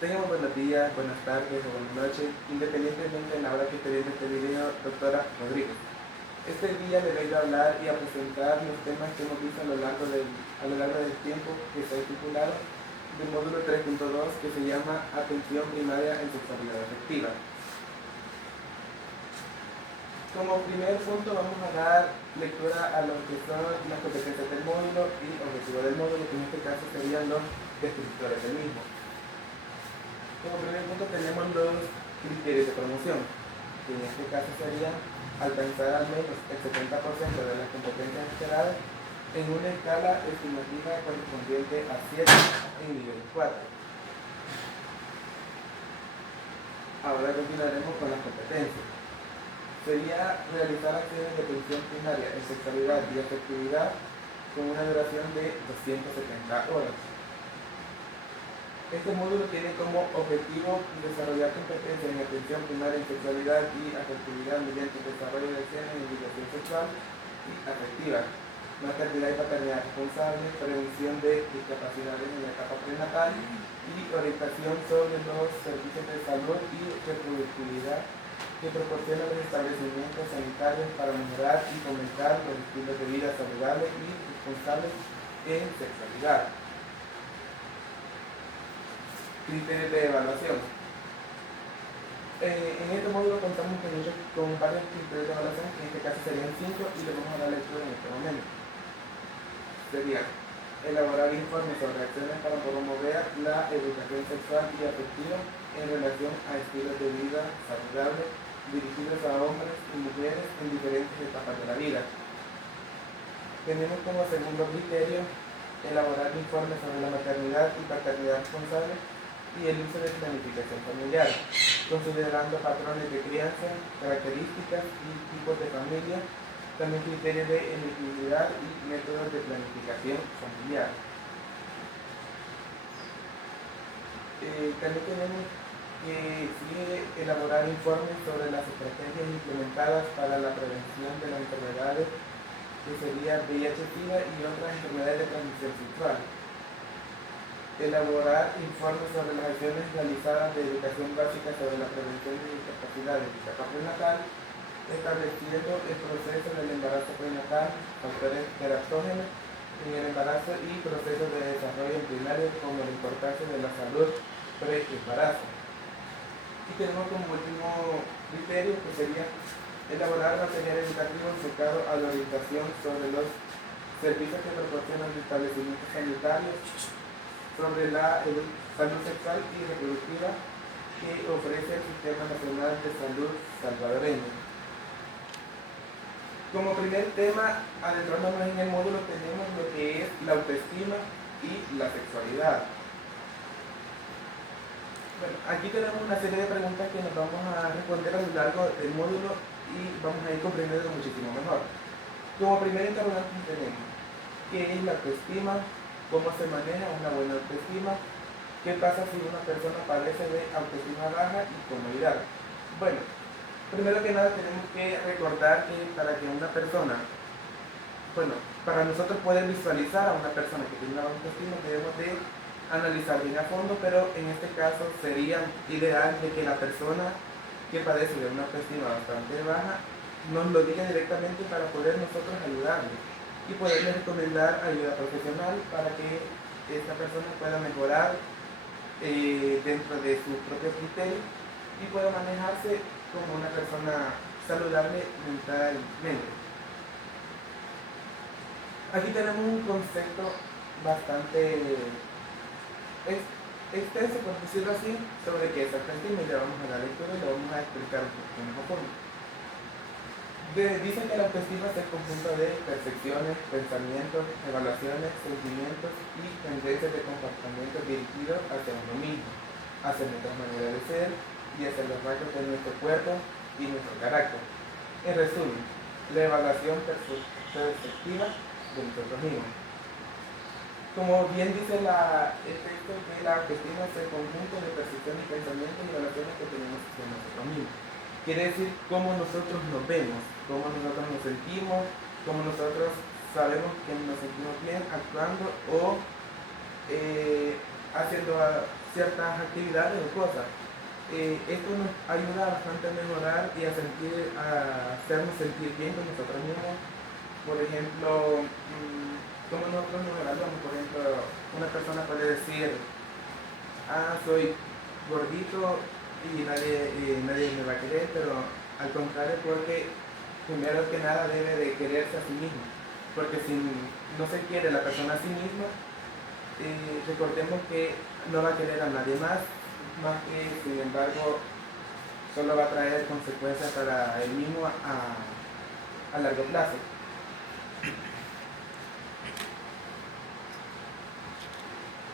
Tengan buenos días, buenas tardes o buenas noches, independientemente de la hora que esté viendo este video, doctora Rodríguez. Este día le vengo a hablar y a presentar los temas que hemos visto a lo largo del tiempo que se ha titulado del módulo 3.2 que se llama Atención Primaria en Sexualidad Afectiva. Como primer punto vamos a dar lectura a lo que son las competencias del módulo y objetivos del módulo, que en este caso serían los descriptores del mismo. Como primer punto tenemos los criterios de promoción, que en este caso serían alcanzar al menos el 70% de las competencias esperadas en una escala estimativa correspondiente a 7 en nivel 4. Ahora continuaremos con las competencias. Sería realizar acciones de atención primaria en sexualidad y afectividad con una duración de 270 horas. Este módulo tiene como objetivo desarrollar competencias en atención primaria en sexualidad y afectividad mediante el desarrollo de acciones en educación sexual y afectiva, maternidad y paternidad responsable, prevención de discapacidades en la etapa prenatal y orientación sobre los servicios de salud y reproductividad que proporcionan los establecimientos sanitarios para mejorar y fomentar los estilos de vida saludables y responsables en sexualidad. Criterios de evaluación. En este módulo contamos con varios criterios de evaluación, que en este caso serían 5 y les vamos a dar lectura en este momento. Sería elaborar informes sobre acciones para promover la educación sexual y afectiva en relación a estilos de vida saludables dirigidos a hombres y mujeres en diferentes etapas de la vida. Tenemos como segundo criterio elaborar informes sobre la maternidad y paternidad responsable y el uso de planificación familiar, considerando patrones de crianza, características y tipos de familia, también criterios de elegibilidad y métodos de planificación familiar. También tenemos que elaborar informes sobre las estrategias implementadas para la prevención de las enfermedades, que sería VIH-Sida y otras enfermedades de transmisión sexual. Elaborar informes sobre las acciones realizadas de educación básica sobre la prevención de discapacidades en etapa prenatal, estableciendo el proceso del embarazo prenatal, factores teraptógenos en el embarazo y procesos de desarrollo embrionario, como la importancia de la salud pre-embarazo. Y tenemos como último criterio que sería elaborar material educativo enfocado a la orientación sobre los servicios que proporcionan los establecimientos sanitarios, sobre la salud sexual y reproductiva que ofrece el Sistema Nacional de Salud salvadoreño. Como primer tema, adentrándonos en el módulo, tenemos lo que es la autoestima y la sexualidad. Bueno, aquí tenemos una serie de preguntas que nos vamos a responder a lo largo del módulo y vamos a ir comprendiendo muchísimo mejor. Como primer interrogante tenemos, ¿qué es la autoestima? ¿Cómo se maneja una buena autoestima? ¿Qué pasa si una persona padece de autoestima baja y cómo ayudar? Bueno, primero que nada tenemos que recordar que para que una persona, para nosotros poder visualizar a una persona que tiene una baja autoestima debemos de analizar bien a fondo, pero en este caso sería ideal de que la persona que padece de una autoestima bastante baja nos lo diga directamente para poder nosotros ayudarle y poderle recomendar ayuda profesional para que esta persona pueda mejorar dentro de su propio criterio y pueda manejarse como una persona saludable mentalmente. Aquí tenemos un concepto bastante extenso, por decirlo así, sobre qué es autoestima, y le vamos a dar lectura y le vamos a explicar un poquito más a fondo. Dicen que la autoestima es el conjunto de percepciones, pensamientos, evaluaciones, sentimientos y tendencias de comportamiento dirigidos hacia uno mismo, hacia nuestras maneras de ser y hacia los rasgos de nuestro cuerpo y nuestro carácter. En resumen, la evaluación perceptiva de nosotros mismos. Como bien dice el texto, que la autoestima es el conjunto de percepciones, pensamientos y evaluaciones que tenemos de nosotros mismos. Quiere decir cómo nosotros nos vemos, cómo nosotros nos sentimos, cómo nosotros sabemos que nos sentimos bien actuando o ciertas actividades o cosas. Esto nos ayuda bastante a mejorar y a hacernos sentir bien con nosotros mismos. Por ejemplo, como nosotros nos evaluamos, por ejemplo, una persona puede decir, soy gordito y nadie me va a querer, pero al contrario, porque primero que nada debe de quererse a sí mismo, porque si no se quiere la persona a sí misma, recordemos que no va a querer a nadie más que sin embargo solo va a traer consecuencias para él mismo a largo plazo.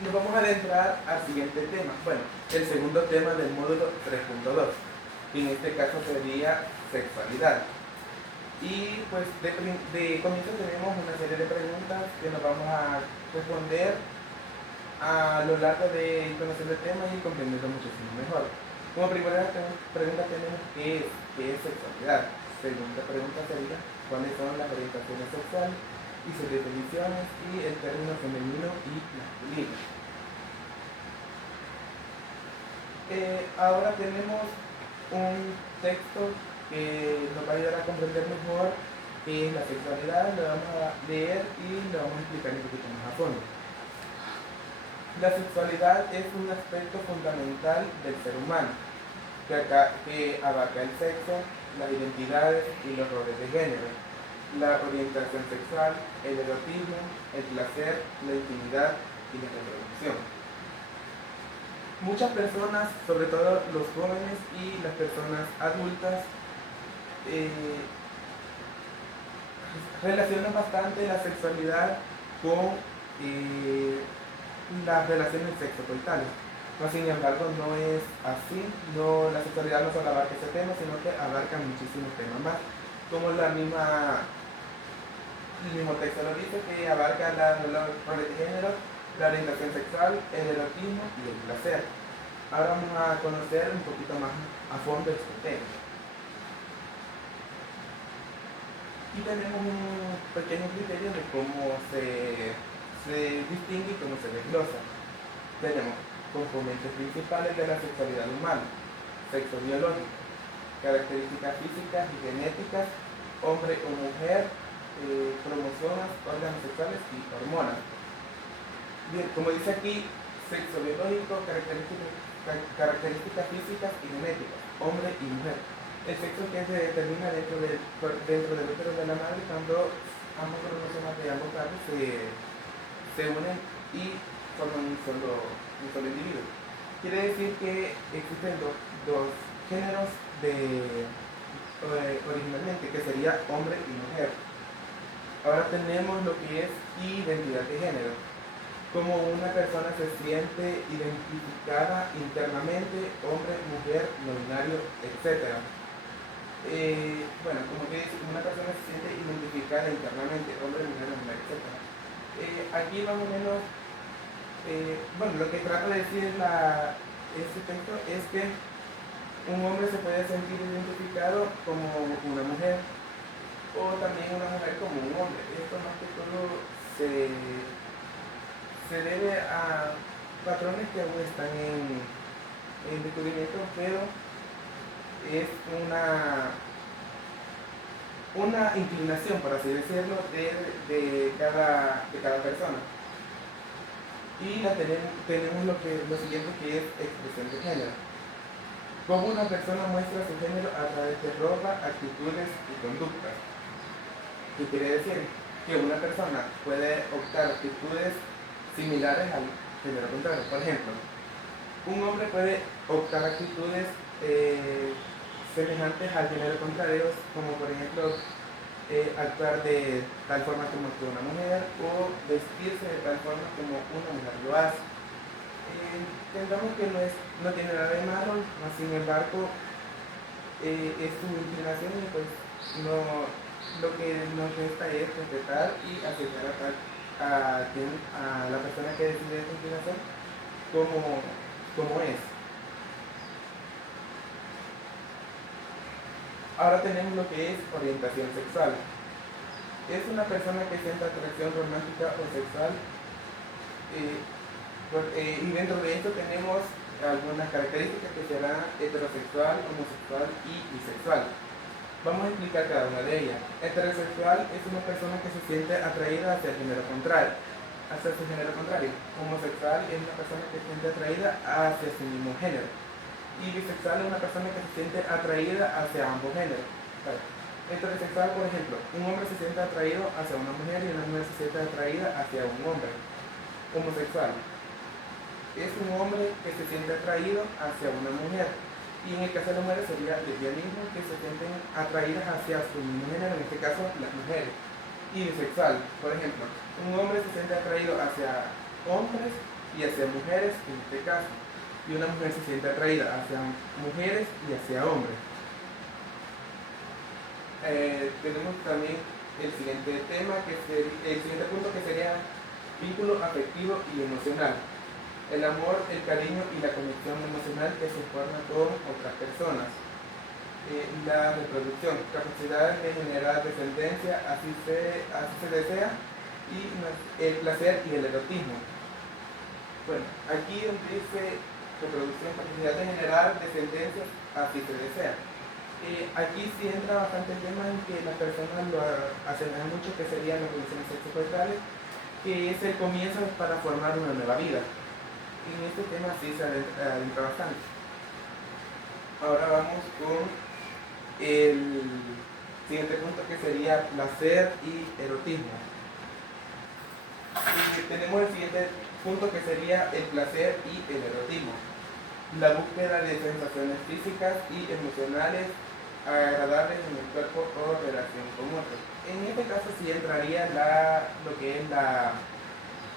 Nos vamos a adentrar al siguiente tema. Bueno, el segundo tema del módulo 3.2, que en este caso sería sexualidad. Y pues de comienzo tenemos una serie de preguntas que nos vamos a responder a lo largo de conocer el tema y comprenderlo muchísimo mejor. Como primera pregunta tenemos ¿qué es sexualidad? Segunda pregunta sería ¿cuáles son las orientaciones sexuales y sus definiciones y el término femenino y masculino? Ahora tenemos un texto que nos va a ayudar a comprender mejor qué es la sexualidad. Lo vamos a leer y lo vamos a explicar un poquito más a fondo. La sexualidad es un aspecto fundamental del ser humano, que abarca el sexo, las identidades y los roles de género, la orientación sexual, el erotismo, el placer, la intimidad y la reproducción. Muchas personas, sobre todo los jóvenes y las personas adultas, relacionan bastante la sexualidad con las relaciones sexocoitales. No, sin embargo, no es así. No, la sexualidad no solo abarca ese tema, sino que abarca muchísimos temas más. Como el mismo texto lo dice, que abarca los roles de género, la orientación sexual, el erotismo y el placer. Ahora vamos a conocer un poquito más a fondo este tema. Y tenemos un pequeño criterio de cómo se distingue y cómo se desglosa. Tenemos componentes principales de la sexualidad humana: sexo biológico, características físicas y genéticas, hombre o mujer, cromosomas, órganos sexuales y hormonas. Bien, como dice aquí, sexo biológico, características físicas y genéticas, hombre y mujer. El sexo que se determina dentro del útero de la madre cuando ambos cromosomas de ambos lados se unen y forman un solo individuo. Quiere decir que existen dos géneros originalmente, que sería hombre y mujer. Ahora tenemos lo que es identidad de género, como una persona se siente identificada internamente, hombre, mujer, no binario, etc. Bueno, como que una persona se siente identificada internamente, hombre, mujer, no binario, etc. Aquí más o menos, bueno, lo que trata de decir este texto es que un hombre se puede sentir identificado como una mujer o también una mujer como un hombre. Esto más que todo se debe a patrones que aún están en descubrimiento, pero es una inclinación, por así decirlo, de cada persona. Y tenemos lo siguiente, que es expresión de género. Cómo una persona muestra su género a través de ropa, actitudes y conductas. ¿Qué quiere decir? Que una persona puede optar actitudes similares al género contrario. Por ejemplo, un hombre puede optar actitudes semejantes al género contrario, como por ejemplo actuar de tal forma como actúa una mujer o vestirse de tal forma como una mujer lo hace. Entendamos que no tiene nada de malo, sin embargo es su inclinación y pues lo que nos resta es respetar y aceptar a la persona que decide esa inclinación como es. Ahora tenemos lo que es orientación sexual. Es una persona que siente atracción romántica o sexual Y dentro de esto tenemos algunas características que serán heterosexual, homosexual y bisexual. Vamos a explicar cada una de ellas. Heterosexual es una persona que se siente atraída hacia el género contrario, hacia su género contrario. Homosexual es una persona que se siente atraída hacia su mismo género. Y bisexual es una persona que se siente atraída hacia ambos géneros. Vale. Heterosexual, por ejemplo, un hombre se siente atraído hacia una mujer y una mujer se siente atraída hacia un hombre. Homosexual es un hombre que se siente atraído hacia una mujer. Y en el caso de las mujeres sería lesbianismo, que se sienten atraídas hacia su mismo género, en este caso las mujeres. Y bisexual, por ejemplo, un hombre se siente atraído hacia hombres y hacia mujeres, en este caso. Y una mujer se siente atraída hacia mujeres y hacia hombres. Tenemos también el siguiente tema, el siguiente punto, que sería vínculo afectivo y emocional. El amor, el cariño y la conexión emocional que se forma con otras personas. La reproducción, capacidad de generar descendencia, así se desea, y el placer y el erotismo. Bueno, aquí donde dice reproducción, capacidad de generar descendencia, así se desea. Aquí sí entra bastante el tema en que las personas lo asemejan mucho, que serían las relaciones sexocoitales, que es el comienzo para formar una nueva vida. Y en este tema sí se adentra bastante. Ahora vamos con el siguiente punto, que sería placer y erotismo. Y tenemos el siguiente punto, que sería el placer y el erotismo. La búsqueda de sensaciones físicas y emocionales agradables en el cuerpo o relación con otros. En este caso sí entraría lo que es las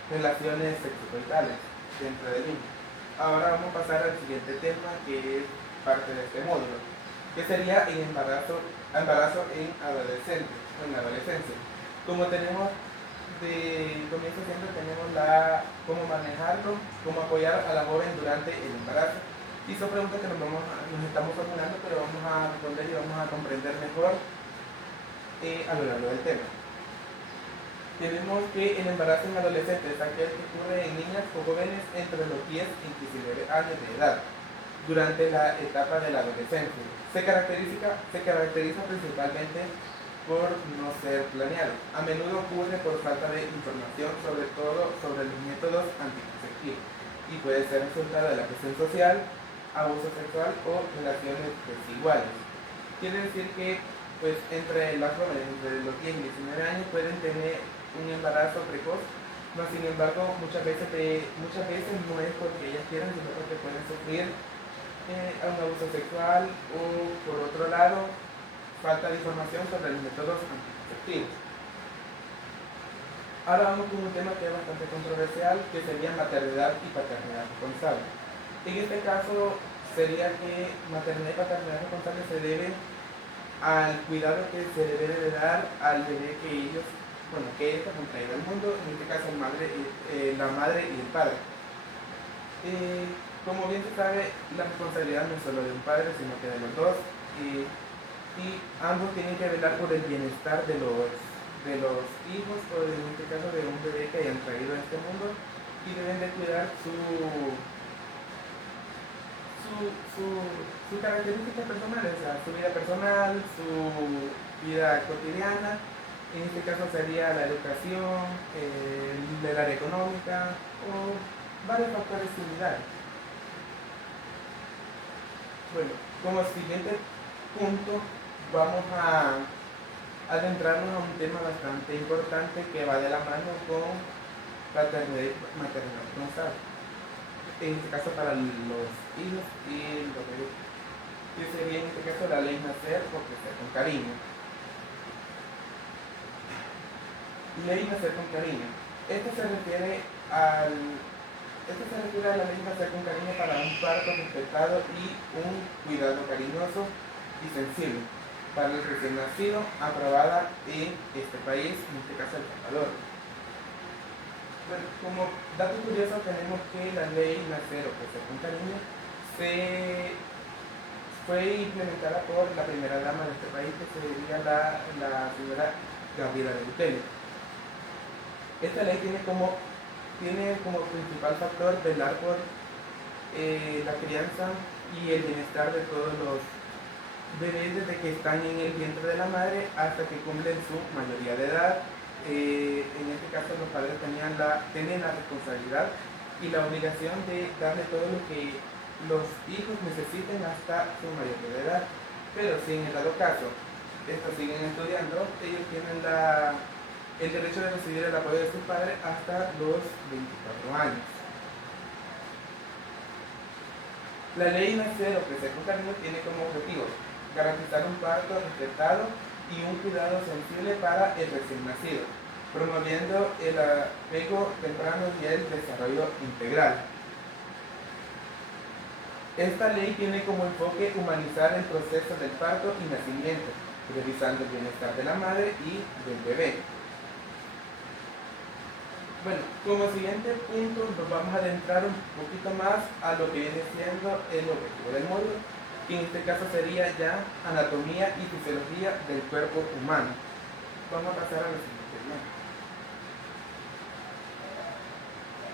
relaciones sexocoitales dentro del mismo. Ahora vamos a pasar al siguiente tema, que es parte de este módulo, que sería el embarazo en adolescencia. Como tenemos de comienzo, siempre tenemos cómo manejarlo, cómo apoyar a la joven durante el embarazo. Y son preguntas que nos estamos formulando, pero vamos a responder y vamos a comprender mejor a lo largo del tema. Tenemos que el embarazo en adolescentes es aquel que ocurre en niñas o jóvenes entre los 10 y 19 años de edad, durante la etapa de la adolescencia. Se caracteriza principalmente por no ser planeado. A menudo ocurre por falta de información, sobre todo sobre los métodos anticonceptivos, y puede ser resultado de la presión social, abuso sexual o relaciones desiguales. Quiere decir que pues entre las jóvenes entre los 10 y 19 años pueden tener un embarazo precoz, no, sin embargo muchas veces no es porque ellas quieran, sino porque pueden sufrir un abuso sexual, o por otro lado falta de información sobre los métodos anticonceptivos. Ahora vamos con un tema que es bastante controversial, que sería maternidad y paternidad responsable. En este caso sería que maternidad y paternidad responsable se debe al cuidado que se le debe de dar al bebé que ellos han traído al mundo, en este caso la madre y el padre. Como bien se sabe, la responsabilidad no es solo de un padre, sino que de los dos, y ambos tienen que velar por el bienestar de los hijos, o en este caso de un bebé que hayan traído a este mundo, y deben de cuidar su características personales, o sea, su vida personal, su vida cotidiana. En este caso sería la educación, del área económica, o varios factores similares. Bueno, como siguiente punto vamos a adentrarnos a un tema bastante importante que va de la mano con paternidad y maternidad responsable. En este caso para los hijos y los bebés, que sería en este caso la ley nacer o crecer con cariño. Ley nacer con cariño. Esto se refiere a la ley nacer con cariño para un parto respetado y un cuidado cariñoso y sensible para el recién nacido, aprobada en este país, en este caso El Salvador. Bueno, como dato curioso tenemos que la ley nacer o crecer con cariño fue implementada por la primera dama de este país, que sería la señora Gabriela de Bukele. Esta ley tiene como tiene como principal factor velar por la crianza y el bienestar de todos los bebés desde que están en el vientre de la madre hasta que cumplen su mayoría de edad. En este caso los padres tienen la responsabilidad y la obligación de darle todo lo que los hijos necesiten hasta su mayoría de edad. Pero si en el dado caso estos siguen estudiando, ellos tienen el derecho de recibir el apoyo de sus padres hasta los 24 años. La ley Nacer o Crecer con Cariño tiene como objetivo garantizar un parto respetado y un cuidado sensible para el recién nacido, promoviendo el apego temprano y el desarrollo integral. Esta ley tiene como enfoque humanizar el proceso del parto y nacimiento, priorizando el bienestar de la madre y del bebé. Bueno, como siguiente punto nos vamos a adentrar un poquito más a lo que viene siendo el objetivo del módulo, que en este caso sería ya anatomía y fisiología del cuerpo humano. Vamos a pasar a la siguiente imagen.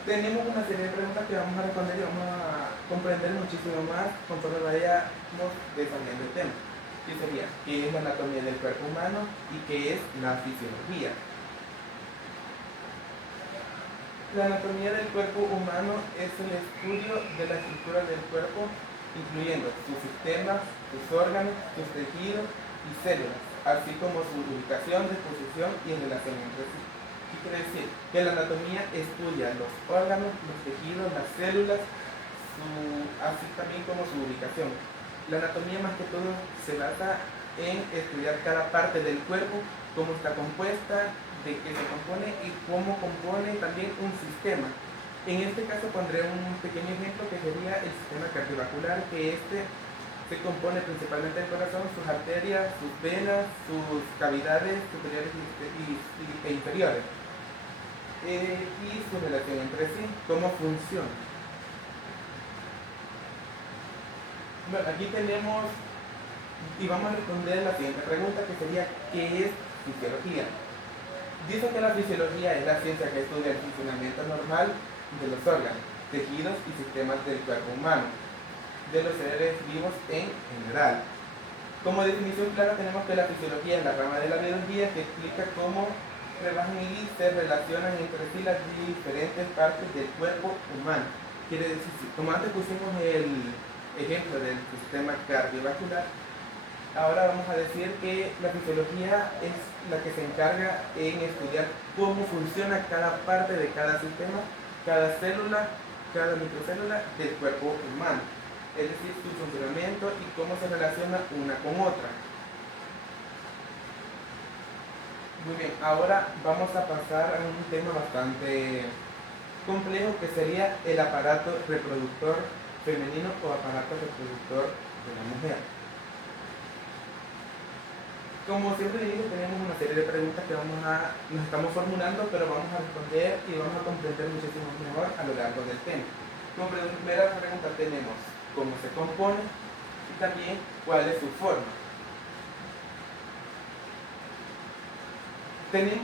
Tenemos una serie de preguntas que vamos a responder y vamos a comprender muchísimo más conforme vayamos desarrollando el tema. Que sería, ¿qué es la anatomía del cuerpo humano y qué es la fisiología? La anatomía del cuerpo humano es el estudio de la estructura del cuerpo, incluyendo sus sistemas, sus órganos, sus tejidos y células, así como su ubicación, disposición y relación entre sí. ¿Qué quiere decir? Que la anatomía estudia los órganos, los tejidos, las células, así también como su ubicación. La anatomía más que todo se basa en estudiar cada parte del cuerpo, cómo está compuesta, de qué se compone y cómo compone también un sistema. En este caso pondré un pequeño ejemplo que sería el sistema cardiovascular, que se compone principalmente del corazón, sus arterias, sus venas, sus cavidades superiores e inferiores, y su relación entre sí, cómo funciona. Bueno, aquí tenemos y vamos a responder la siguiente pregunta, que sería ¿qué es fisiología? Dicen que la fisiología es la ciencia que estudia el funcionamiento normal de los órganos, tejidos y sistemas del cuerpo humano, de los seres vivos en general. Como definición clara tenemos que la fisiología es la rama de la biología que explica cómo trabajan y se relacionan entre sí las diferentes partes del cuerpo humano. Quiere decir, como antes pusimos el ejemplo del sistema cardiovascular, ahora vamos a decir que la fisiología es la que se encarga en estudiar cómo funciona cada parte de cada sistema, cada célula, cada microcélula del cuerpo humano. Es decir, su funcionamiento y cómo se relaciona una con otra. Muy bien, ahora vamos a pasar a un tema bastante complejo que sería el aparato reproductor femenino o aparato reproductor de la mujer. Como siempre digo, tenemos una serie de preguntas que nos estamos formulando, pero vamos a responder y vamos a comprender muchísimo mejor a lo largo del tema. Como primera pregunta tenemos cómo se compone y también cuál es su forma.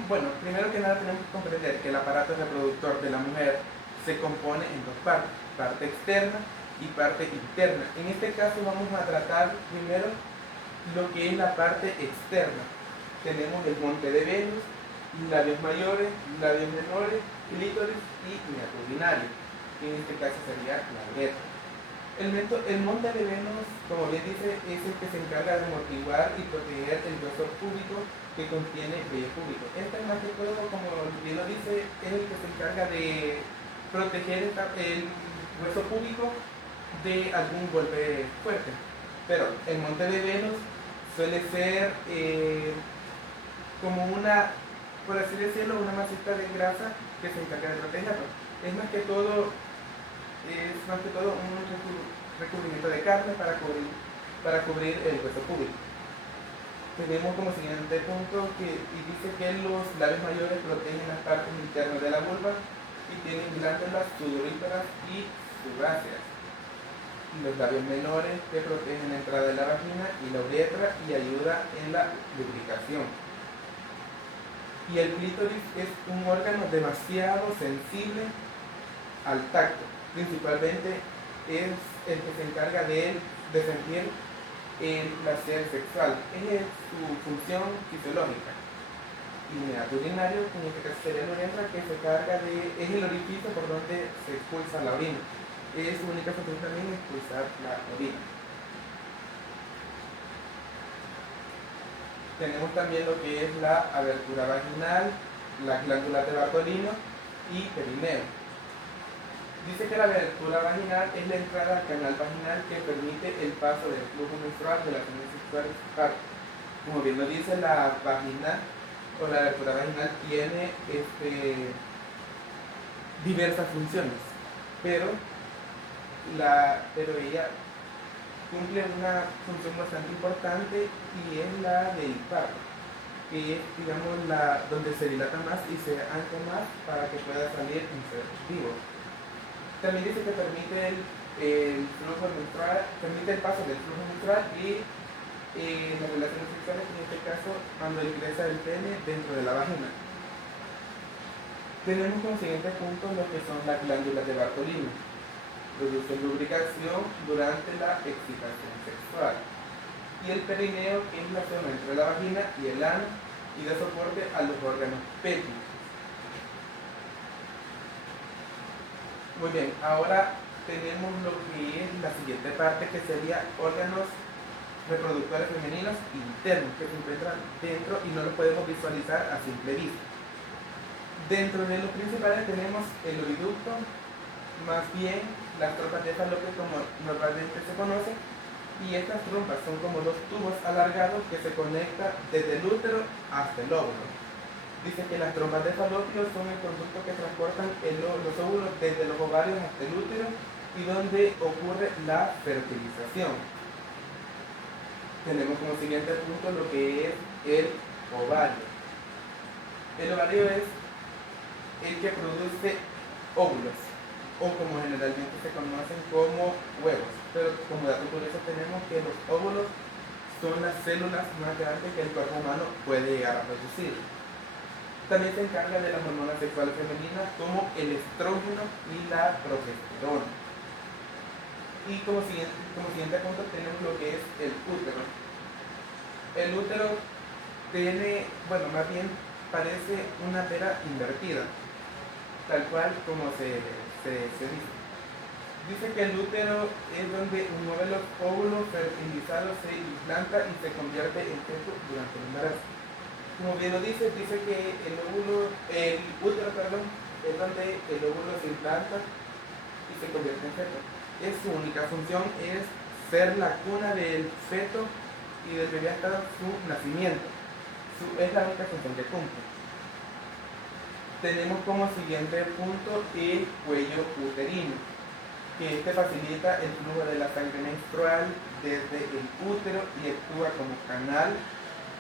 Bueno, primero que nada tenemos que comprender que el aparato reproductor de la mujer se compone en dos partes, parte externa y parte interna. En este caso vamos a tratar primero lo que es la parte externa. Tenemos el monte de Venus, labios mayores, labios menores, clítoris y hiato urinario. En este caso sería la uretra. El monte de Venus, como bien dice, es el que se encarga de amortiguar y proteger el hueso púbico que contiene vello púbico. Este más que todo, como bien lo dice, es el que se encarga de proteger el hueso púbico de algún golpe fuerte. Pero el monte de Venus suele ser como una, por así decirlo, una masita de grasa que se encarga de protegerlo. Es más que todo un recubrimiento de carne para cubrir el hueso púbico. Tenemos como siguiente punto que dice que los labios mayores protegen las partes internas de la vulva y tienen glándulas sudoríparas y sebáceas. Los labios menores que protegen la entrada de la vagina y la uretra y ayuda en la lubricación. Y el clítoris es un órgano demasiado sensible al tacto. Principalmente es el que se encarga de sentir el placer sexual. Es su función fisiológica. Y el urinario, en este caso sería la uretra, que se carga es el orificio por donde se expulsa la orina. Es su única función también expulsar la orina. Tenemos también lo que es la abertura vaginal, la glándula de Bartolino y perineo. Dice que la abertura vaginal es la entrada al canal vaginal que permite el paso del flujo menstrual de las relaciones sexuales. Como bien lo dice, la vagina o la abertura vaginal tiene diversas funciones, pero ella cumple una función bastante importante y es la del parto, que es, digamos, donde se dilata más y se ancla más para que pueda salir un ser vivo. También dice que permite el flujo menstrual, permite el paso del flujo menstrual y las relaciones sexuales, en este caso cuando ingresa el pene dentro de la vagina. Tenemos como siguiente punto lo que son las glándulas de Bartolino. Producen lubricación durante la excitación sexual. Y el perineo, que es la zona entre la vagina y el ano y da soporte a los órganos pélvicos. Muy bien, ahora tenemos lo que es la siguiente parte, que sería órganos reproductores femeninos internos que se encuentran dentro y no los podemos visualizar a simple vista. Dentro de los principales tenemos el oviducto, más bien las trompas de falopio como normalmente se conoce, y estas trompas son como dos tubos alargados que se conectan desde el útero hasta el óvulo. Dice que las trompas de falopio son el conducto que transportan los óvulos desde los ovarios hasta el útero y donde ocurre la fertilización. Tenemos como siguiente punto lo que es el ovario. El ovario es el que produce óvulos, o como generalmente se conocen como huevos. Pero como dato curioso tenemos que los óvulos son las células más grandes que el cuerpo humano puede llegar a producir. También se encarga de las hormonas sexuales femeninas como el estrógeno y la progesterona. Y como siguiente punto tenemos lo que es el útero. El útero tiene, bueno, más bien parece una pera invertida, tal cual como se dice. Dice que el útero es donde uno de los óvulos fertilizados se implanta y se convierte en feto durante el embarazo. Como bien lo dice que el útero, es donde el óvulo se implanta y se convierte en feto. Su única función es ser la cuna del feto y del bebé hasta su nacimiento. Es la única función que cumple. Tenemos como siguiente punto el cuello uterino, que facilita el flujo de la sangre menstrual desde el útero y actúa como canal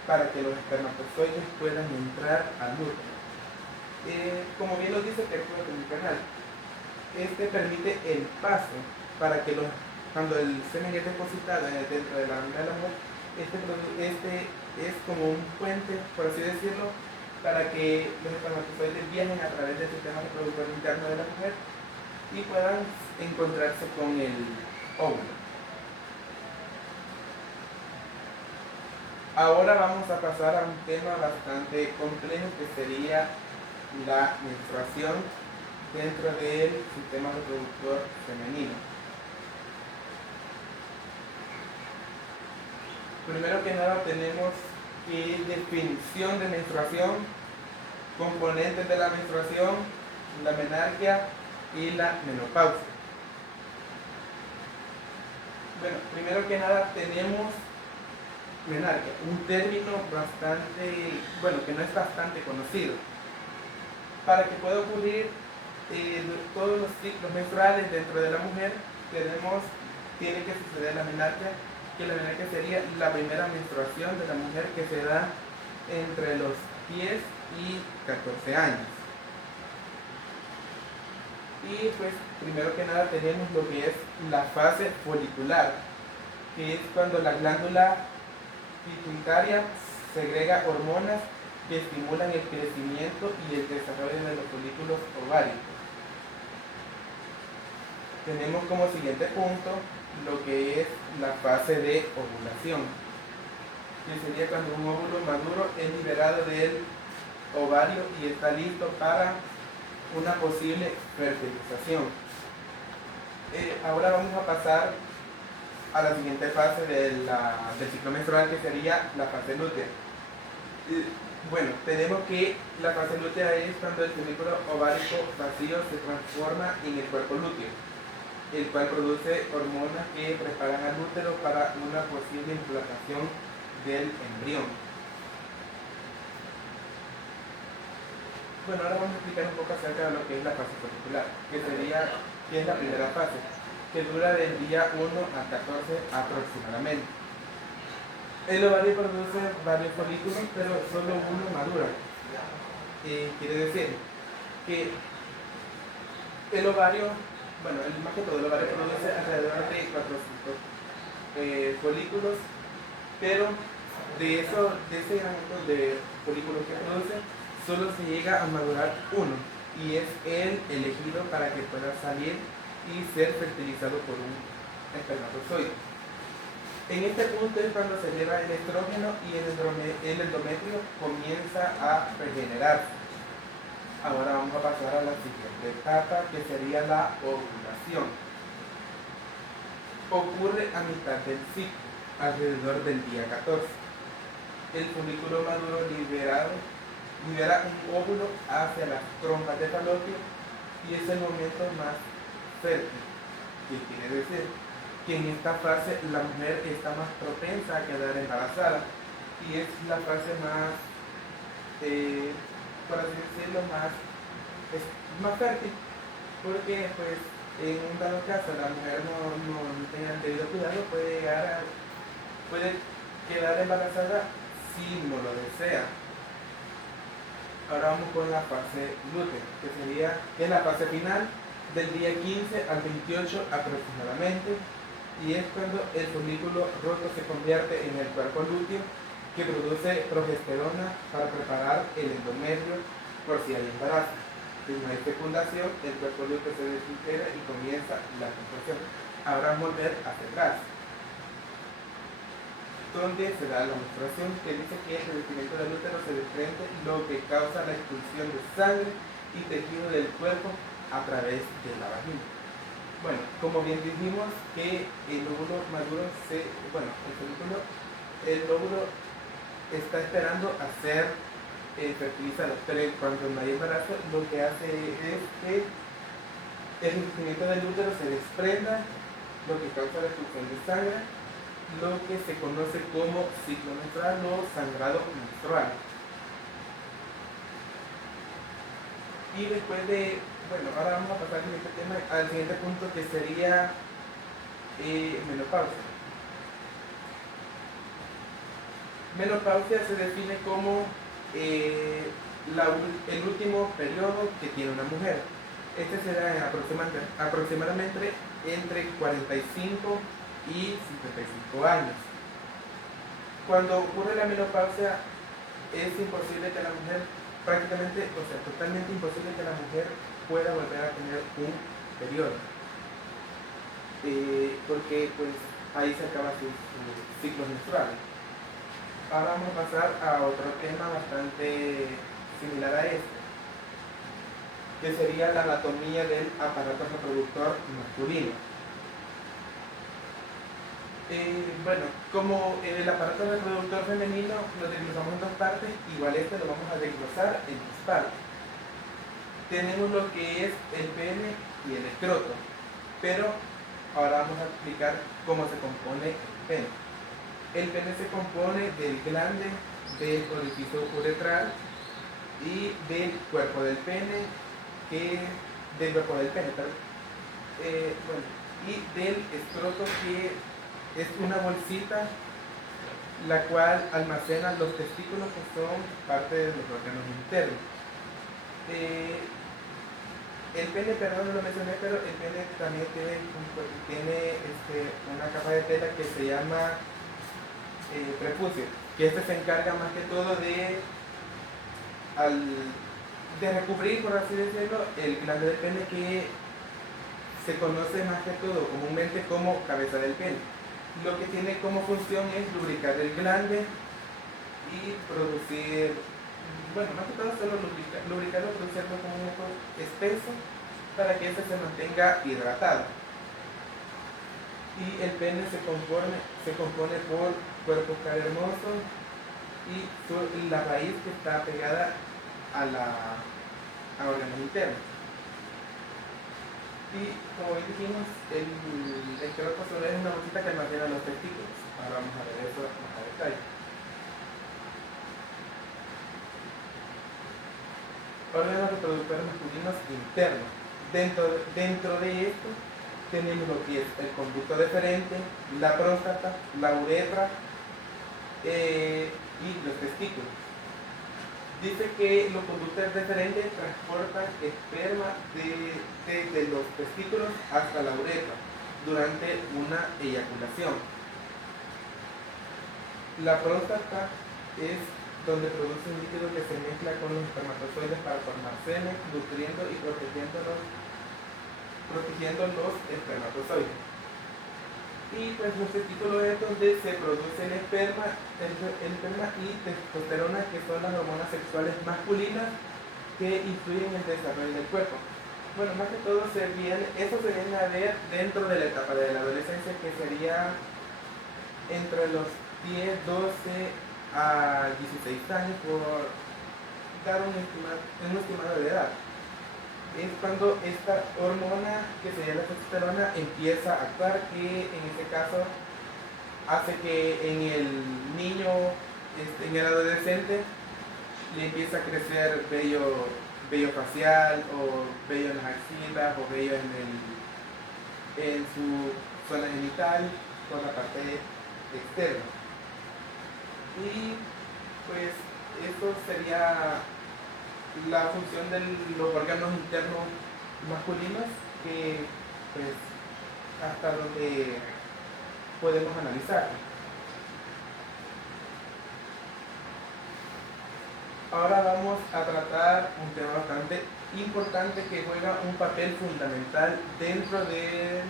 para que los espermatozoides puedan entrar al útero. Como bien lo dice, que actúa como un canal. Permite el paso para que cuando el semen es depositado dentro de la vagina de la mujer, este es como un puente, por así decirlo, para que los espermatozoides viajen a través del sistema reproductor interno de la mujer y puedan encontrarse con el óvulo. Ahora vamos a pasar a un tema bastante complejo, que sería la menstruación dentro del sistema reproductor femenino. Primero que nada tenemos definición de menstruación, componentes de la menstruación, la menarquia y la menopausia. Bueno, primero que nada tenemos menarquia, un término que no es bastante conocido. Para que pueda ocurrir todos los ciclos menstruales dentro de la mujer, tiene que suceder la menarquia, que la menarquia sería la primera menstruación de la mujer que se da entre los 10 y 14 años. Y pues primero que nada tenemos lo que es la fase folicular, que es cuando la glándula pituitaria segrega hormonas que estimulan el crecimiento y el desarrollo de los folículos ováricos. tenemos como siguiente punto lo que es la fase de ovulación, que sería cuando un óvulo maduro es liberado del ovario y está listo para una posible fertilización. Ahora vamos a pasar a la siguiente fase del ciclo menstrual, que sería la fase lútea. Bueno, tenemos que la fase lútea es cuando el folículo ovárico vacío se transforma en el cuerpo lúteo, el cual produce hormonas que preparan al útero para una posible implantación del embrión. Bueno, ahora vamos a explicar un poco acerca de lo que es la fase folicular, que es la primera fase, que dura del día 1 al 14 aproximadamente. El ovario produce varios folículos, pero solo uno madura. Quiere decir que el ovario, más que todo, el ovario produce alrededor de 400 folículos, pero de ese gran montón de folículos que produce, solo se llega a madurar uno, y es el elegido para que pueda salir y ser fertilizado por un espermatozoide. En este punto es cuando se eleva el estrógeno y el endometrio comienza a regenerarse. Ahora vamos a pasar a la siguiente etapa, que sería la ovulación. Ocurre a mitad del ciclo, alrededor del día 14. El folículo maduro libera un óvulo hacia las trompas de falopio y es el momento más fértil. ¿Qué quiere decir? Que en esta fase la mujer está más propensa a quedar embarazada y es la fase más, por así decirlo, más fértil, porque pues en un dado caso la mujer no tenga el debido cuidado, puede quedar embarazada si no lo desea. Ahora vamos con la fase lútea, que es la fase final del día 15 al 28 aproximadamente, y es cuando el folículo roto se convierte en el cuerpo lúteo, que produce progesterona para preparar el endometrio por si hay embarazo. Si no hay fecundación, el cuerpo lúteo se desintegra y comienza la contracción. Ahora vamos a volver hacia atrás, donde se da la menstruación, que dice que el revestimiento del útero se desprende, lo que causa la expulsión de sangre y tejido del cuerpo a través de la vagina. Bueno, como bien dijimos que el óvulo maduro el óvulo está esperando a ser fertilizado, pero cuando no hay embarazo, lo que hace es que el revestimiento del útero se desprenda, lo que causa la expulsión de sangre, lo que se conoce como ciclo menstrual o sangrado menstrual. Y después ahora vamos a pasar al siguiente punto, que sería menopausia. Menopausia se define como el último periodo que tiene una mujer. Este será aproximadamente entre 45 y 55 años. Cuando ocurre la menopausia, es imposible que la mujer, totalmente imposible que la mujer pueda volver a tener un periodo, porque pues ahí se acaba su ciclo menstrual. Ahora vamos a pasar a otro tema bastante similar a este, que sería la anatomía del aparato reproductor masculino. Como el aparato reproductor femenino lo desglosamos en dos partes, igual lo vamos a desglosar en dos partes. Tenemos lo que es el pene y el escroto, pero ahora vamos a explicar cómo se compone el pene. El pene se compone del glande, del orificio uretral y del cuerpo del pene, y del escroto, que es una bolsita la cual almacena los testículos, que son parte de los órganos internos. El pene, perdón, no lo mencioné, pero el pene también tiene una capa de tela que se llama prepucio, que se encarga más que todo de recubrir, por así decirlo, el glande del pene, que se conoce más que todo comúnmente como cabeza del pene. Lo que tiene como función es lubricar el glande y producir, bueno, más que todo solo lubricarlo, producirlo con un moco espeso para que este se mantenga hidratado. Y el pene se compone por cuerpo cavernoso y la raíz que está pegada a órganos internos. Y como dijimos, el cuerpo celular es una bolsita que almacena los testículos. Ahora vamos a ver eso más a detalle. Órganos reproductores masculinos internos. Dentro de esto tenemos lo que es el conducto deferente, la próstata, la uretra y los testículos. Dice que los conductos deferentes transportan esperma desde los testículos hasta la uretra durante una eyaculación. La próstata es donde produce un líquido que se mezcla con los espermatozoides para formar semen, nutriendo y protegiendo los espermatozoides. Y pues los testículos es donde se produce el esperma y testosterona, que son las hormonas sexuales masculinas que influyen en el desarrollo del cuerpo. Bueno, más que todo eso se viene a ver dentro de la etapa de la adolescencia, que sería entre los 10, 12 a 16 años, por dar un estimado de edad. Es cuando esta hormona, que sería la testosterona, empieza a actuar, que en este caso hace que en el niño, en el adolescente, le empieza a crecer vello facial, o vello en las axilas, o vello en su zona genital, por la parte externa. Y pues esto sería la función de los órganos internos masculinos, que pues hasta donde podemos analizar. Ahora vamos a tratar un tema bastante importante que juega un papel fundamental dentro de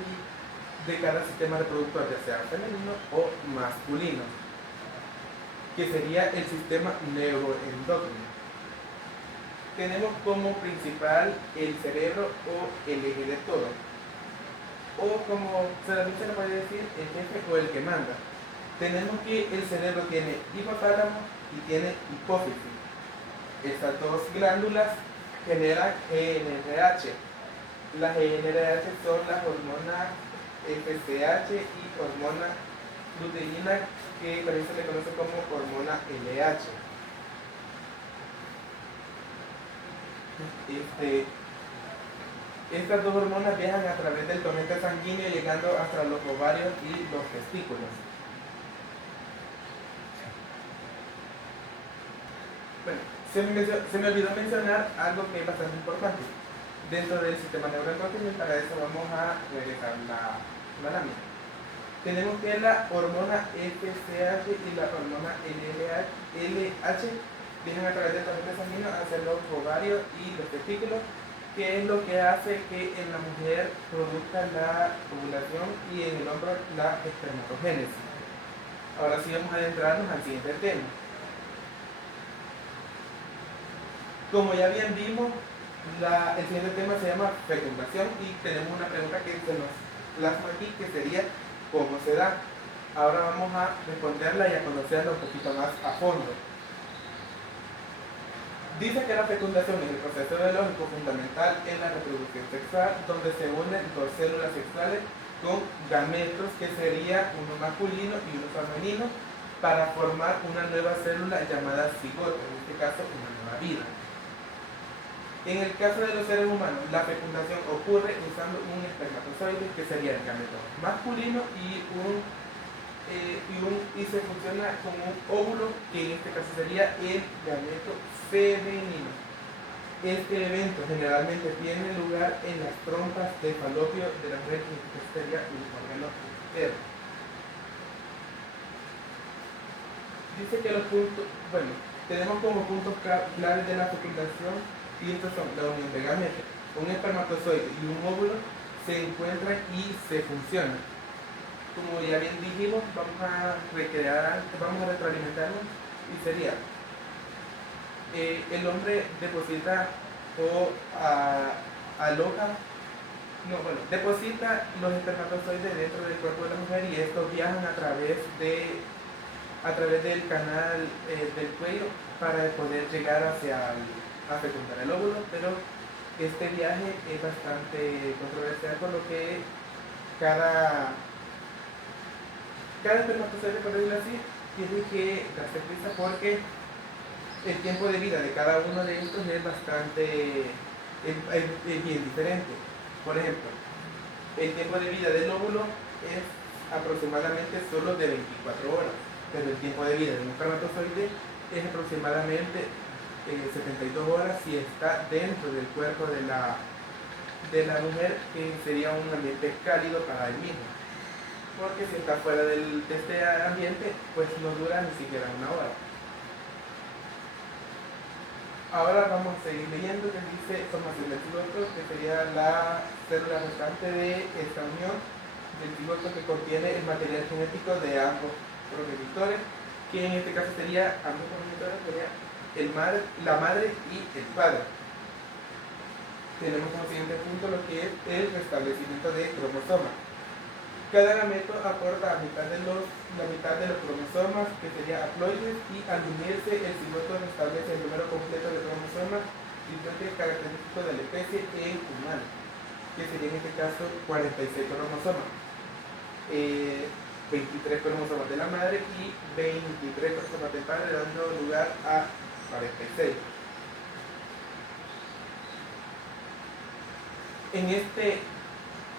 cada sistema reproductor, ya sea femenino o masculino, que sería el sistema neuroendocrino. Tenemos como principal el cerebro, o el eje de todo, o como se le puede decir, el jefe o el que manda. Tenemos que el cerebro tiene hipotálamo y tiene hipófisis. Estas dos glándulas generan GnRH. Las GnRH son las hormonas FSH y hormona luteína, que también se le conoce como hormona LH. Estas dos hormonas viajan a través del torrente sanguíneo, llegando hasta los ovarios y los testículos. Bueno, se me olvidó mencionar algo que es bastante importante dentro del sistema neuroendocrino, y para eso vamos a regresar la lámina. Tenemos que la hormona FSH y la hormona LH viajan a través del torrente sanguíneo hacia los ovarios y los testículos, que es lo que hace que en la mujer produzca la ovulación y en el hombre la espermatogénesis. Ahora sí vamos a adentrarnos al siguiente tema. Como ya bien vimos, el siguiente tema se llama fecundación, y tenemos una pregunta que se nos plasma aquí, que sería ¿cómo se da? Ahora vamos a responderla y a conocerla un poquito más a fondo. Dice que la fecundación es el proceso biológico fundamental en la reproducción sexual, donde se unen dos células sexuales con gametos, que sería uno masculino y uno femenino, para formar una nueva célula llamada cigoto, en este caso una nueva vida. En el caso de los seres humanos, la fecundación ocurre usando un espermatozoide, que sería el gameto masculino, y se funciona con un óvulo, que en este caso sería el gameto femenino. Este evento generalmente tiene lugar en las trompas de falopio de la mujer, que sería un órgano interno. Dice que tenemos como puntos claves de la fecundación, y estos son la unión de gametos. Un espermatozoide y un óvulo se encuentran y se funcionan. Como ya bien dijimos, vamos a retroalimentarnos y sería el hombre deposita o aloja, no, bueno, deposita los espermatozoides dentro del cuerpo de la mujer y estos viajan a través del canal del cuello para poder llegar a fecundar el óvulo, pero este viaje es bastante controversial, por lo que cada espermatozoide, por decirlo así, tiene que darse prisa porque el tiempo de vida de cada uno de estos es bien diferente. Por ejemplo, el tiempo de vida del óvulo es aproximadamente solo de 24 horas, pero el tiempo de vida de un espermatozoide es aproximadamente 72 horas si está dentro del cuerpo de la mujer, que sería un ambiente cálido para el mismo. Porque si está fuera de este ambiente, pues no dura ni siquiera una hora. Ahora vamos a seguir leyendo, que dice formación del cigoto, que sería la célula restante de esta unión del cigoto, que contiene el material genético de ambos progenitores, que en este caso sería ambos progenitores, sería la madre y el padre. Tenemos como siguiente punto lo que es el restablecimiento de cromosomas. Cada gameto aporta la mitad de los cromosomas, que sería haploides, y al unirse el cigoto restablece el número completo de cromosomas característico de la especie en humano, que sería en este caso 46 cromosomas. 23 cromosomas de la madre y 23 cromosomas del padre, dando lugar a 46. En este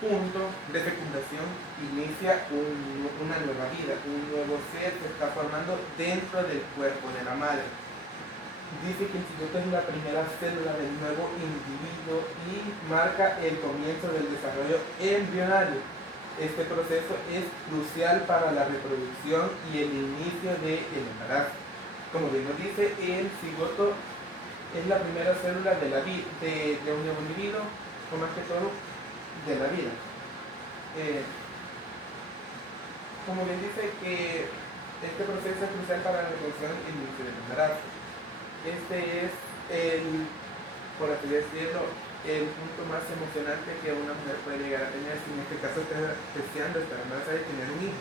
punto de fecundación inicia una nueva vida, un nuevo ser se está formando dentro del cuerpo de la madre. Dice que el cigoto es la primera célula del nuevo individuo y marca el comienzo del desarrollo embrionario. Este proceso es crucial para la reproducción y el inicio del embarazo. Como bien nos dice, el cigoto es la primera célula de un nuevo individuo, o más que todo de la vida. Como bien dice, que este proceso es crucial para la reproducción y el inicio del embarazo. Este es por así decirlo, el punto más emocionante que una mujer puede llegar a tener, si en este caso está deseando estar embarazada y tener un hijo,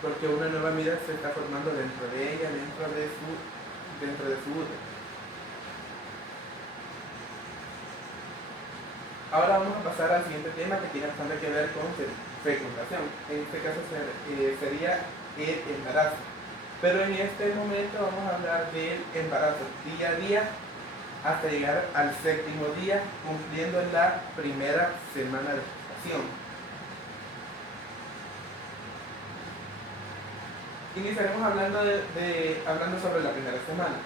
porque una nueva vida se está formando dentro de ella, dentro de su útero. Ahora vamos a pasar al siguiente tema, que tiene bastante que ver con fecundación. En este caso sería el embarazo. Pero en este momento vamos a hablar del embarazo día a día hasta llegar al 7º día, cumpliendo la primera semana de gestación. Iniciaremos hablando sobre la primera semana.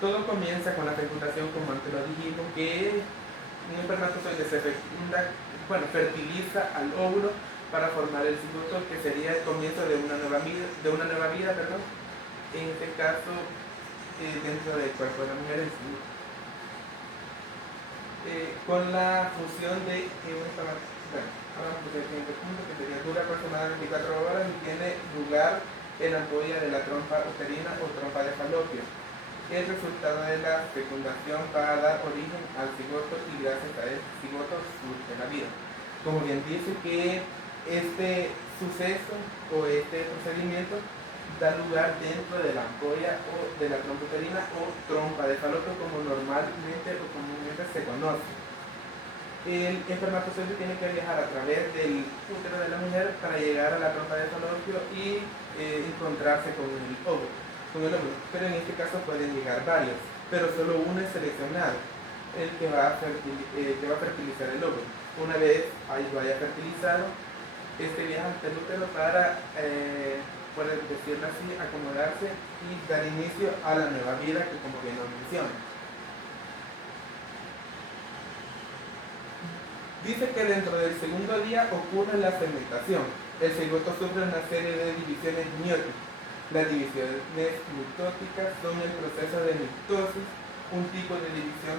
Todo comienza con la fecundación, como antes lo dijimos, que un espermatozoide fertiliza al óvulo para formar el cigoto, que sería el comienzo de una nueva vida, en este caso dentro del cuerpo de la mujer. Con la fusión de un espermatozoide. Hablamos del siguiente punto, que dura aproximadamente 24 horas y tiene lugar en la ampolla de la trompa uterina o trompa de falopio. El resultado de la fecundación va a dar origen al cigoto, y gracias a este cigoto surge la vida. Como bien dice, que este suceso o este procedimiento da lugar dentro de la ampolla o de la trompa uterina o trompa de falopio, como normalmente o comúnmente se conoce. El espermatozoide tiene que viajar a través del útero de la mujer para llegar a la trompa de falopio y encontrarse con el óvulo. Pero en este caso pueden llegar varios, pero solo uno es seleccionado, el que va a fertilizar el óvulo. Una vez lo haya fertilizado, este viaja ante el útero para, por decirlo así, acomodarse y dar inicio a la nueva vida, que como bien lo menciona. Dice que dentro del 2º día ocurre la fermentación. El cigoto sufre una serie de divisiones meióticas. Las divisiones mitóticas son el proceso de mitosis, un tipo de división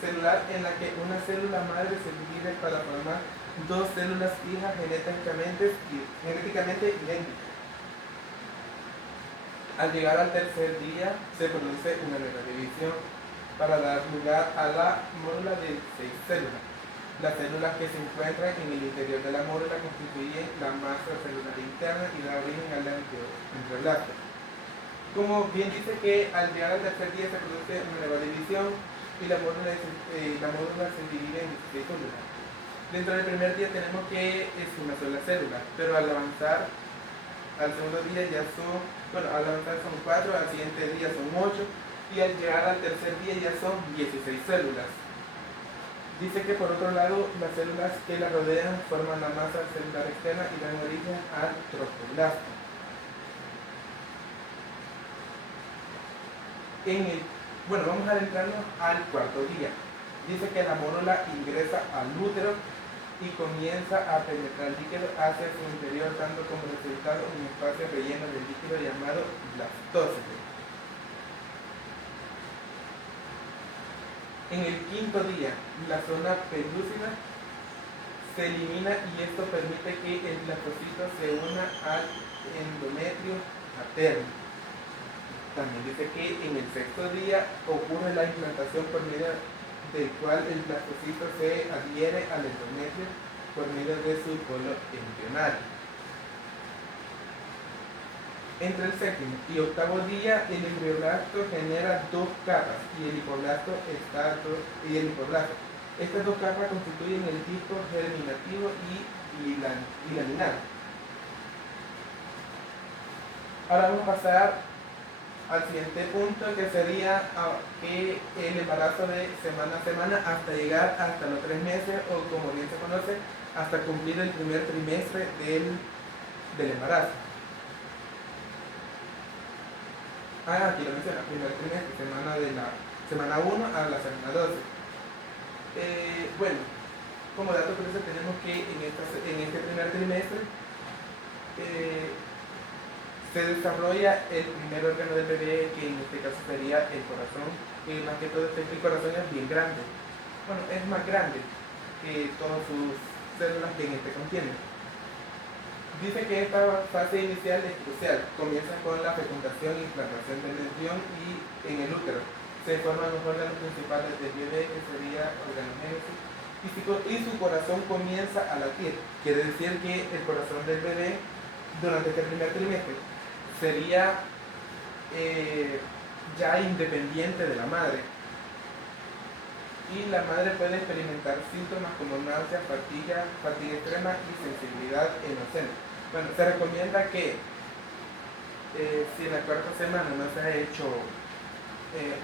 celular en la que una célula madre se divide para formar dos células hijas genéticamente idénticas. Al llegar al tercer día se produce una nueva división para dar lugar a la mórula de 6 células. Las células que se encuentran en el interior de la mórula constituyen la masa celular interna y da origen al entrelazo. Como bien dice que al llegar al tercer día se produce una nueva división y la mórula se divide en 16 células. Dentro del primer día tenemos que es una sola célula, pero al avanzar al segundo día ya son, al avanzar son 4, al siguiente día son 8 y al llegar al tercer día ya son 16 células. Dice que por otro lado las células que la rodean forman la masa celular externa y dan origen al trofoblasta. Vamos a adentrarnos al cuarto día. Dice que la mórula ingresa al útero y comienza a penetrar líquido hacia su interior, dando como resultado un espacio relleno de líquido llamado blastócito. En el quinto día, la zona pelúcida se elimina y esto permite que el blastocito se una al endometrio materno. También dice que en el sexto día ocurre la implantación por medio del cual el blastocito se adhiere al endometrio por medio de su polo embrionario. Entre el séptimo y octavo día, el embrioblasto genera dos capas y el hipoblasto. Estas dos capas constituyen el disco germinativo y laminar. Ahora vamos a pasar al siguiente punto, que sería que el embarazo de semana a semana hasta llegar hasta los 3 meses o, como bien se conoce, hasta cumplir el primer trimestre del embarazo. Aquí lo menciona, primer trimestre, semana 1 a la semana 12. Como dato curioso tenemos que en este primer trimestre se desarrolla el primer órgano del bebé, que en este caso sería el corazón, que más que todo el corazón es bien grande. Es más grande que todas sus células que en este contienen. Dice que esta fase inicial es crucial. Comienza con la fecundación e implantación del embrión y en el útero se forman los órganos principales del bebé, que sería organogénesis, y su corazón comienza a latir. Quiere decir que el corazón del bebé durante este primer trimestre sería ya independiente de la madre, y la madre puede experimentar síntomas como náusea, fatiga extrema y sensibilidad en los senos. Se recomienda que si en la cuarta semana no se ha hecho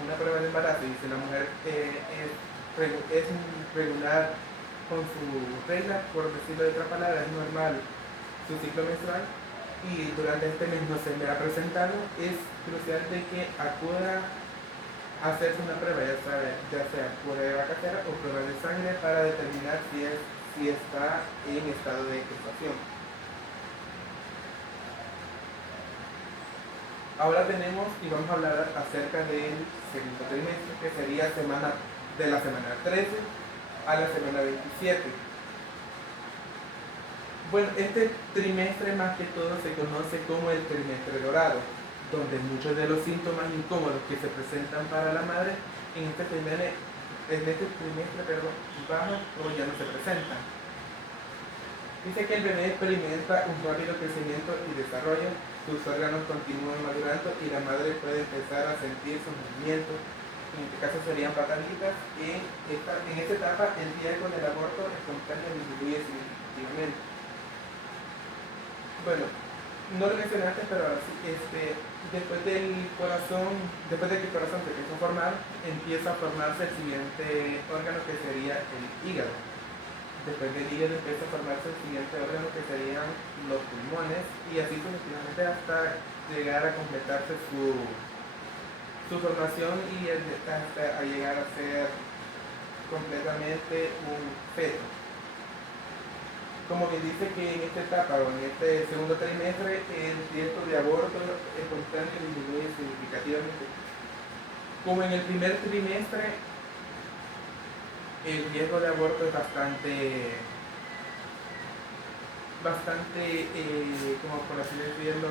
una prueba de embarazo y si la mujer es regular con su regla, por decirlo de otra palabra, es normal su ciclo menstrual, y durante este mes no se le ha presentado, es crucial de que acuda a hacerse una prueba, ya sea prueba casera o prueba de sangre, para determinar si está en estado de gestación. Ahora tenemos y vamos a hablar acerca del segundo trimestre, que sería de la semana 13 a la semana 27. Este trimestre más que todo se conoce como el trimestre dorado, donde muchos de los síntomas incómodos que se presentan para la madre en este trimestre bajan o ya no se presentan. Dice que el bebé experimenta un rápido crecimiento y desarrollo, sus órganos continúan madurando y la madre puede empezar a sentir sus movimientos. En este caso serían pataditas. En esta etapa el riesgo del aborto espontáneo disminuye significativamente. No lo mencioné antes, pero después de que el corazón se empieza a formar, empieza a formarse el siguiente órgano, que sería el hígado. Después del hígado empieza a formarse el siguiente órgano, que serían los pulmones, y así sucesivamente hasta llegar a completarse su formación y hasta llegar a ser completamente un feto. Como bien dice que en esta etapa o en este segundo trimestre el riesgo de aborto espontáneo disminuye significativamente. Como en el primer trimestre el riesgo de aborto es como por así decirlo,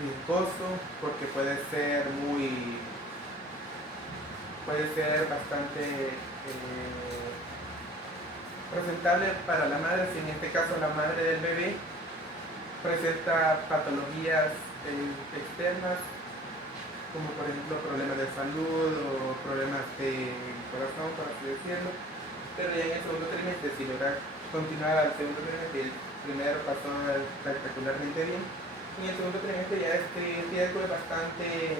riesgoso, porque puede ser bastante presentable para la madre, si en este caso la madre del bebé presenta patologías externas, como por ejemplo problemas de salud o problemas de corazón, por así decirlo. Pero ya en el segundo trimestre, si logra continuar al segundo trimestre, el primero pasó espectacularmente bien, y en el segundo trimestre ya este riesgo es bastante,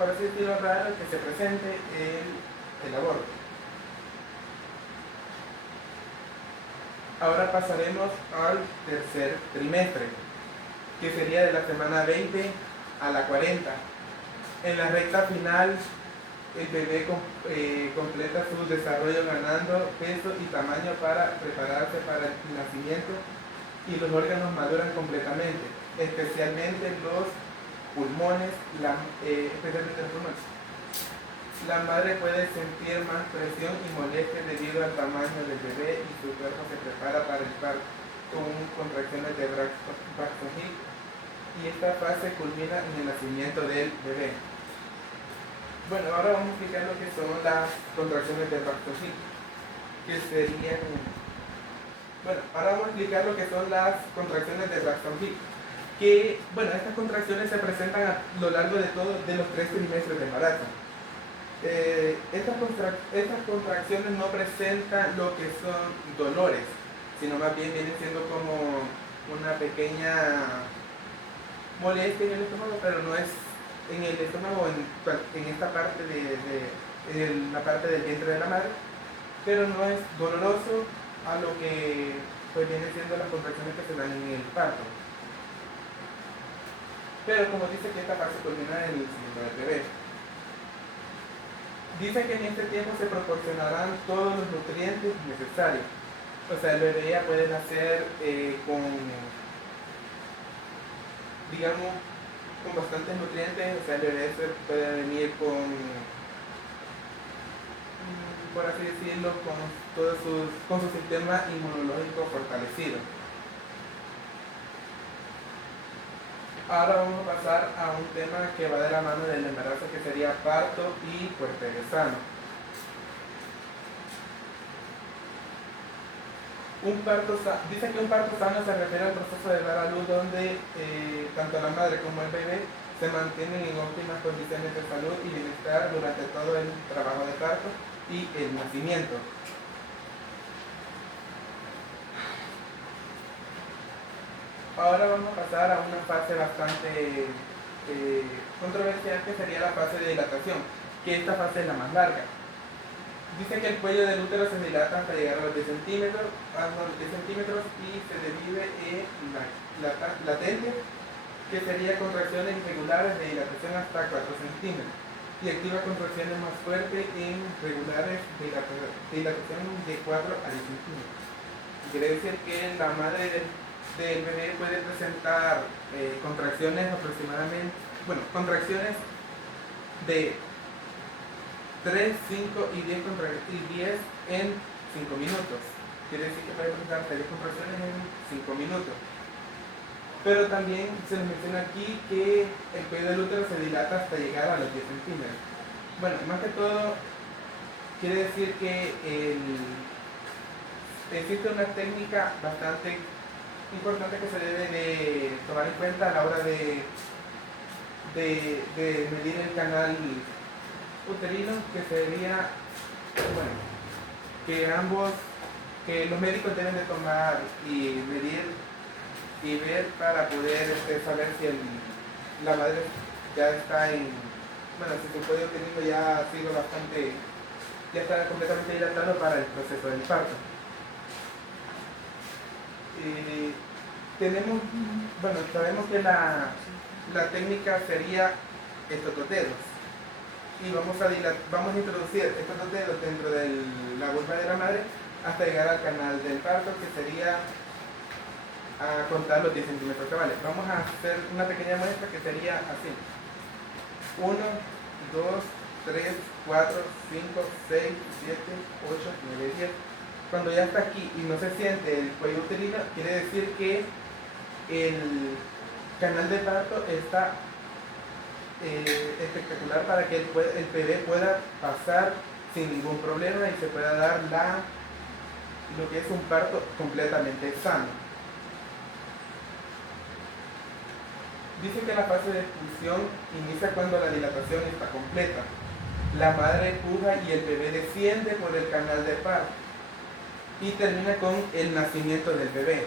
por así decirlo, raro que se presente el aborto. Ahora pasaremos al tercer trimestre, que sería de la semana 20 a la 40. En la recta final, el bebé completa su desarrollo ganando peso y tamaño para prepararse para el nacimiento, y los órganos maduran completamente, especialmente los pulmones, especialmente los pulmones. La madre puede sentir más presión y molestia debido al tamaño del bebé, y su cuerpo se prepara para el parto con contracciones de Braxton Hicks, y esta fase culmina en el nacimiento del bebé. Bueno, ahora vamos a explicar lo que son las contracciones de Braxton Hicks, que serían... Bueno, ahora vamos a explicar lo que son las contracciones de Braxton Hicks, que, bueno, estas contracciones se presentan a lo largo de los 3 trimestres de embarazo. Estas contracciones no presentan lo que son dolores, sino más bien vienen siendo como una pequeña molestia en el estómago, pero no es en el estómago, en esta parte en la parte del vientre de la madre, pero no es doloroso a lo que pues vienen siendo las contracciones que se dan en el parto. Pero como dice que esta fase culmina en el nacimiento del bebé. Dice que en este tiempo se proporcionarán todos los nutrientes necesarios. O sea, el bebé ya puede nacer con, digamos, con bastantes nutrientes. O sea, el bebé puede venir con, por así decirlo, con su sistema inmunológico fortalecido. Ahora vamos a pasar a un tema que va de la mano del embarazo, que sería parto y puerperio sano. Dice que un parto sano se refiere al proceso de dar a luz donde tanto la madre como el bebé se mantienen en óptimas condiciones de salud y bienestar durante todo el trabajo de parto y el nacimiento. Ahora vamos a pasar a una fase bastante controversial, que sería la fase de dilatación, que esta fase es la más larga. Dice que el cuello del útero se dilata hasta llegar a los 10 centímetros, y se divide en latente, que sería contracciones irregulares de dilatación hasta 4 centímetros, y activa contracciones más fuertes en regulares de dilatación de 4 a 10 centímetros. Quiere decir que la madre del bebé puede presentar contracciones aproximadamente, contracciones de 3, 5 y 10 en 5 minutos. Quiere decir que puede presentar 3 contracciones en 5 minutos. Pero también se nos menciona aquí que el cuello del útero se dilata hasta llegar a los 10 centímetros. Bueno, más que todo, quiere decir que existe una técnica bastante importante que se debe de tomar en cuenta a la hora de medir el canal uterino, que sería, que los médicos deben de tomar y medir y ver para poder saber si la madre ya está si su cuello uterino ya ha sido ya está completamente dilatado para el proceso del parto. Sabemos que la técnica sería estos dos dedos, y vamos a introducir estos dos dedos dentro de la vulva de la madre hasta llegar al canal del parto, que sería a contar los 10 centímetros cabales. Vamos a hacer una pequeña muestra que sería así: 1, 2, 3, 4, 5, 6, 7, 8, 9, 10. Cuando ya está aquí y no se siente el cuello uterino, quiere decir que el canal de parto está espectacular para que el bebé pueda pasar sin ningún problema y se pueda dar lo que es un parto completamente sano. Dice que la fase de expulsión inicia cuando la dilatación está completa. La madre empuja y el bebé desciende por el canal de parto y termina con el nacimiento del bebé.